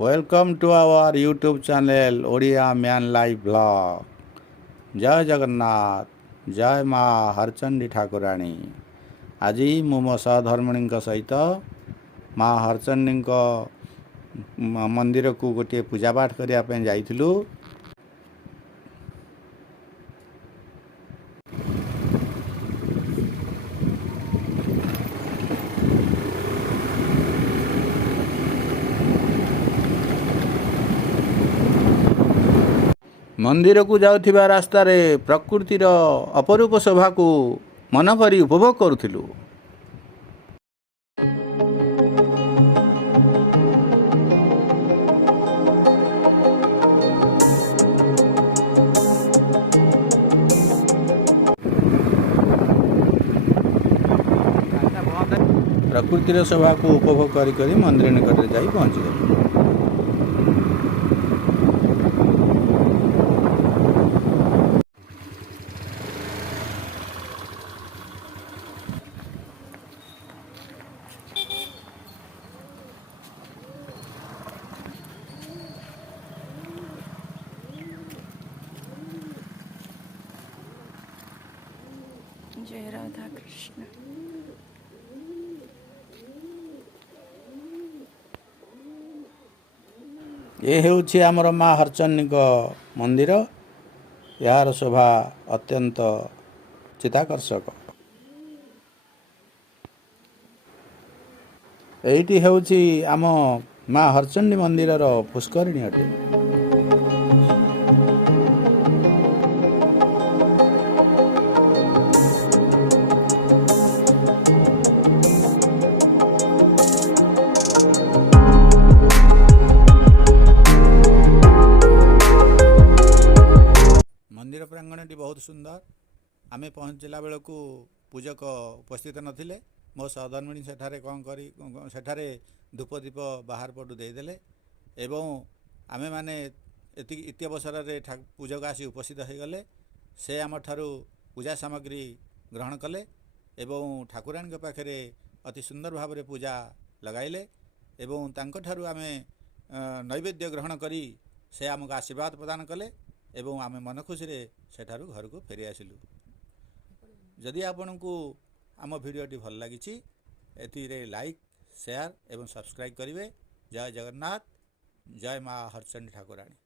Welcome to our YouTube channel Odia man live blog. जय जगन्नाथ, जय माँ हरचंडी ठाकुराणी। आज मु मो सहधर्मिणी सहित माँ हरचंडी मंदिर को गोटे पूजा पाठ करने जाइलु। मंदिर को जाउथिबा रास्ता रे प्रकृतिर अपरूप शोभा को मन भरी उपभोग करुथिलु। प्रकृतिर शोभा को उपभोग करी मंदिर निकट में जाई पहुंची गलु। जय राधा कृष्ण। ये हेउछि आमर माँ हरचंडी मंदिर। यार शोभा अत्यंत चिताकर्षक। एइटी हेउछि आम माँ हरचंडी मंदिर पुष्करिणी अटे। मंदिर प्रांगणटी बहुत सुंदर। आमे पहुँचला बेलू पूजक उपस्थित नथिले। मो सहधर्मिणी सेठारे कौन करी सेठारे धूप दीप बाहर पटू देदेले एवं आमे माने इति अवसर रे पूजक आसी उपस्थित हो गले। से आम ठारू पूजा सामग्री ग्रहण कले एवं ठाकुराणी पाखे अति सुंदर भाव में पूजा लगाइले एवं तांको ठारू आमे नैवेद्य ग्रहण करी से आमको आशीर्वाद प्रदान कले एवं आमे मन खुशी रे सेठारू घर को फेरी आसिलु। जदि आपन को आम भिडियोटी भल लगी एथिरे लाइक शेयर एवं सब्सक्राइब करेंगे। जय जगन्नाथ, जय माँ हरचंडी ठाकुराणी।